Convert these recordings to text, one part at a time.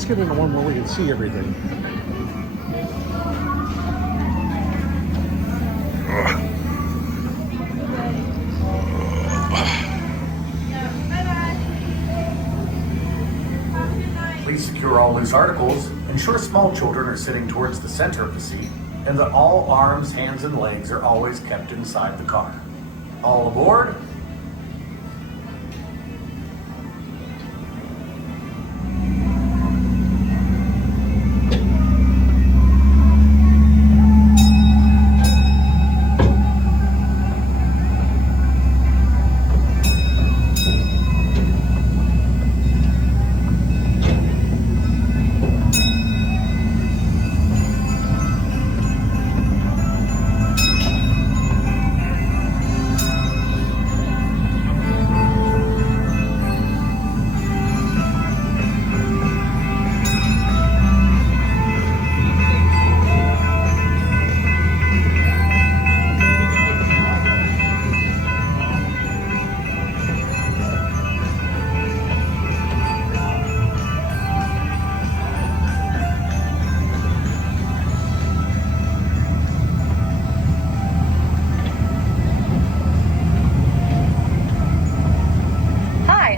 let's get into one where we can see everything. Please secure all loose articles, ensure small children are sitting towards the center of the seat, and that all arms, hands, and legs are always kept inside the car. All aboard.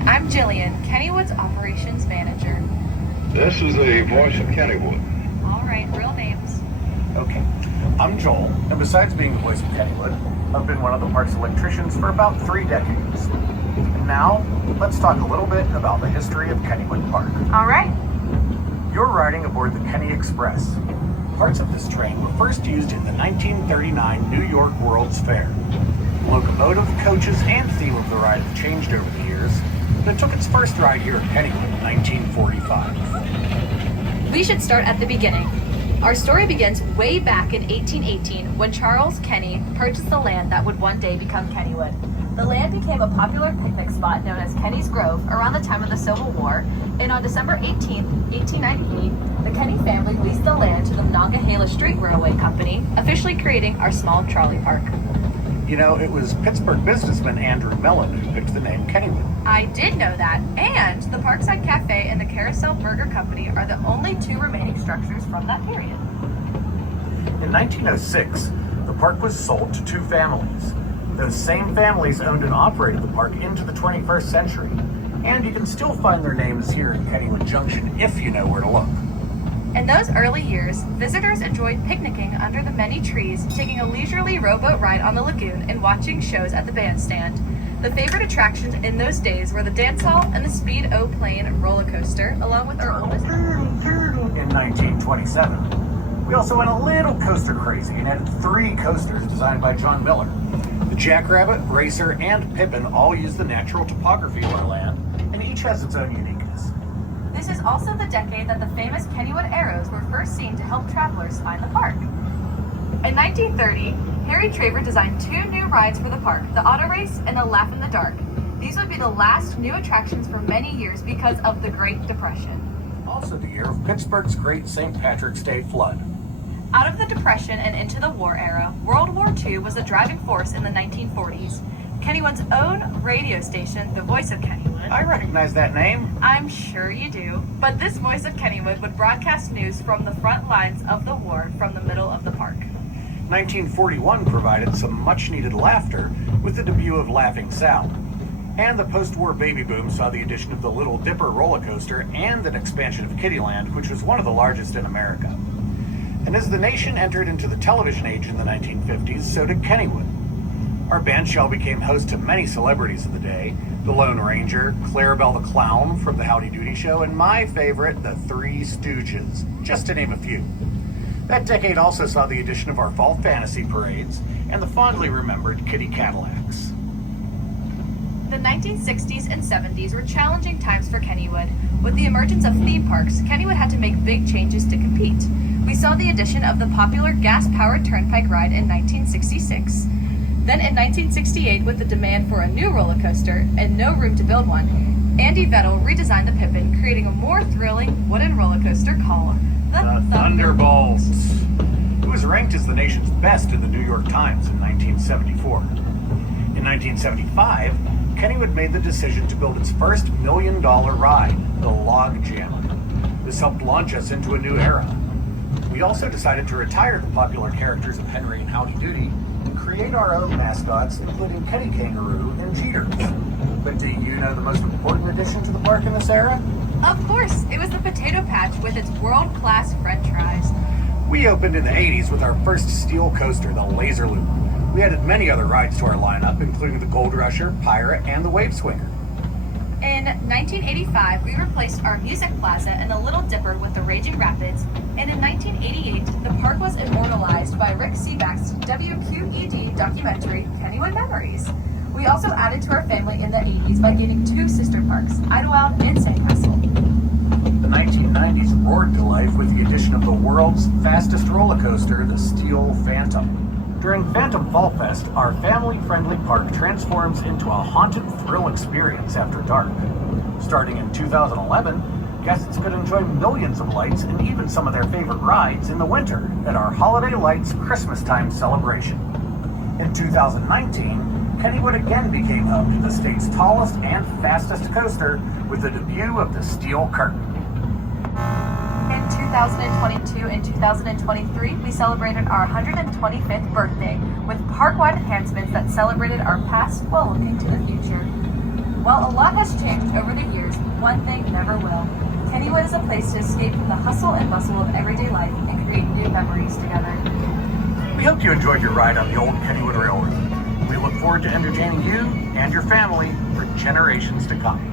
I'm Jillian, Kennywood's operations manager. This is the voice of Kennywood. All right, real names. Okay, I'm Joel, and besides being the voice of Kennywood, I've been one of the park's electricians for about 3 decades. And now, let's talk a little bit about the history of Kennywood Park. All right. You're riding aboard the Kenny Express. Parts of this train were first used in the 1939 New York World's Fair. The locomotive, coaches, and theme of the ride have changed over the years, but it took its first ride here at Kennywood in 1945. We should start at the beginning. Our story begins way back in 1818 when Charles Kenny purchased the land that would one day become Kennywood. The land became a popular picnic spot known as Kenny's Grove around the time of the Civil War, and on December 18, 1898, the Kenny family leased the land to the Monongahela Street Railway Company, officially creating our small trolley park. You know, it was Pittsburgh businessman Andrew Mellon who picked the name Kennywood. I did know that, and the Parkside Cafe and the Carousel Burger Company are the only 2 remaining structures from that period. In 1906, the park was sold to 2 families. Those same families owned and operated the park into the 21st century, and you can still find their names here in Kennywood Junction if you know where to look. In those early years, visitors enjoyed picnicking under the many trees, taking a leisurely rowboat ride on the lagoon, and watching shows at the bandstand. The favorite attractions in those days were the dance hall and the Speed-O-Plane roller coaster, along with our oldest. In 1927, we also went a little coaster crazy and added 3 coasters designed by John Miller. The Jackrabbit, Racer, and Pippin all use the natural topography of our land, and each has its own uniqueness. This is also the decade that the famous Kennywood arrows were first seen to help travelers find the park. In 1930, Harry Traver designed 2 new rides for the park, the Auto Race and the Laugh in the Dark. These would be the last new attractions for many years because of the Great Depression. Also the year of Pittsburgh's Great St. Patrick's Day flood. Out of the Depression and into the war era, World War II was the driving force in the 1940s. Kennywood's own radio station, the Voice of Kennywood. I recognize that name. I'm sure you do. But this Voice of Kennywood would broadcast news from the front lines of the war from the middle of the park. 1941 provided some much-needed laughter with the debut of Laughing Sal. And the post-war baby boom saw the addition of the Little Dipper roller coaster and an expansion of Kittyland, which was one of the largest in America. And as the nation entered into the television age in the 1950s, so did Kennywood. Our bandshell became host to many celebrities of the day: the Lone Ranger, Clarabelle the Clown from the Howdy Doody Show, and my favorite, the Three Stooges, just to name a few. That decade also saw the addition of our fall fantasy parades and the fondly remembered Kitty Cadillacs. The 1960s and 70s were challenging times for Kennywood. With the emergence of theme parks, Kennywood had to make big changes to compete. We saw the addition of the popular gas-powered Turnpike ride in 1966. Then in 1968, with the demand for a new roller coaster and no room to build one, Andy Vettel redesigned the Pippin, creating a more thrilling wooden roller coaster called the Thunderbolts. It was ranked as the nation's best in the New York Times in 1974. In 1975, Kennywood made the decision to build its first $1 million ride, the Log Jammer. The This helped launch us into a new era. We also decided to retire the popular characters of Henry and Howdy Doody and create our own mascots, including Kenny Kangaroo and Cheaters. But do you know the most important addition to the park in this era? Of course, it was the Potato Patch with its world-class french fries. We opened in the 80s with our first steel coaster, the Laser Loop. We added many other rides to our lineup, including the Gold Rusher, Pirate, and the Wave Swinger. In 1985, we replaced our Music Plaza and the Little Dipper with the Raging Rapids, and in 1988, the park was immortalized by Rick Seaback's WQED documentary, Kennywood Memories. We also added to our family in the 80s by gaining 2 sister parks, Idlewild and Sandcastle. The 1990s roared to life with the addition of the world's fastest roller coaster, the Steel Phantom. During Phantom Fall Fest, our family-friendly park transforms into a haunted thrill experience after dark. Starting in 2011, guests could enjoy millions of lights and even some of their favorite rides in the winter at our Holiday Lights Christmas time celebration. In 2019, Kennywood again became home to the state's tallest and fastest coaster with the debut of the Steel Curtain. In 2022 and 2023, we celebrated our 125th birthday with park-wide enhancements that celebrated our past while looking to the future. While a lot has changed over the years, one thing never will. Kennywood is a place to escape from the hustle and bustle of everyday life and create new memories together. We hope you enjoyed your ride on the old Kennywood Railroad. We look forward to entertaining you and your family for generations to come.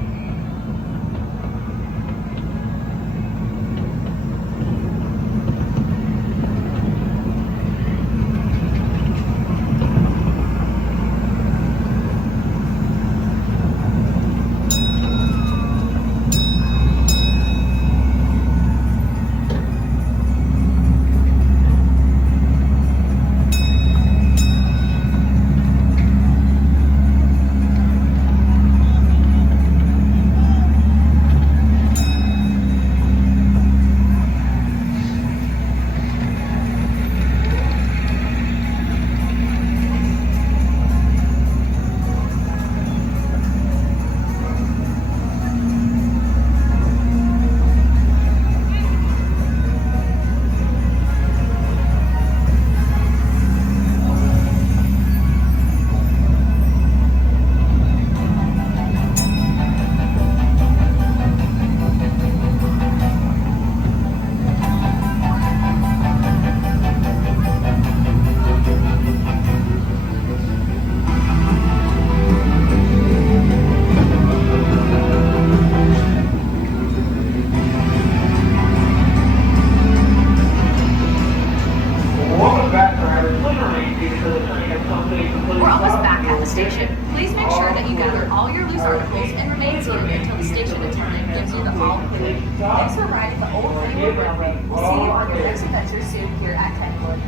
We're almost back at the station. Please make sure that you gather all your loose articles and remain seated until the station attendant gives you the all clear. Thanks for riding the old Kennywood Railway. We'll see you on your next adventure soon here at Kennywood.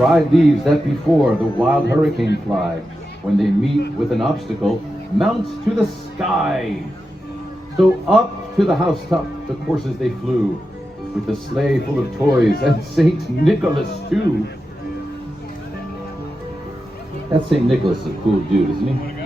dry leaves that before the wild hurricane fly, when they meet with an obstacle, mounts to the sky. So up to the housetop the coursers they flew, with the sleigh full of toys and St. Nicholas too. That St. Nicholas is a cool dude, isn't he?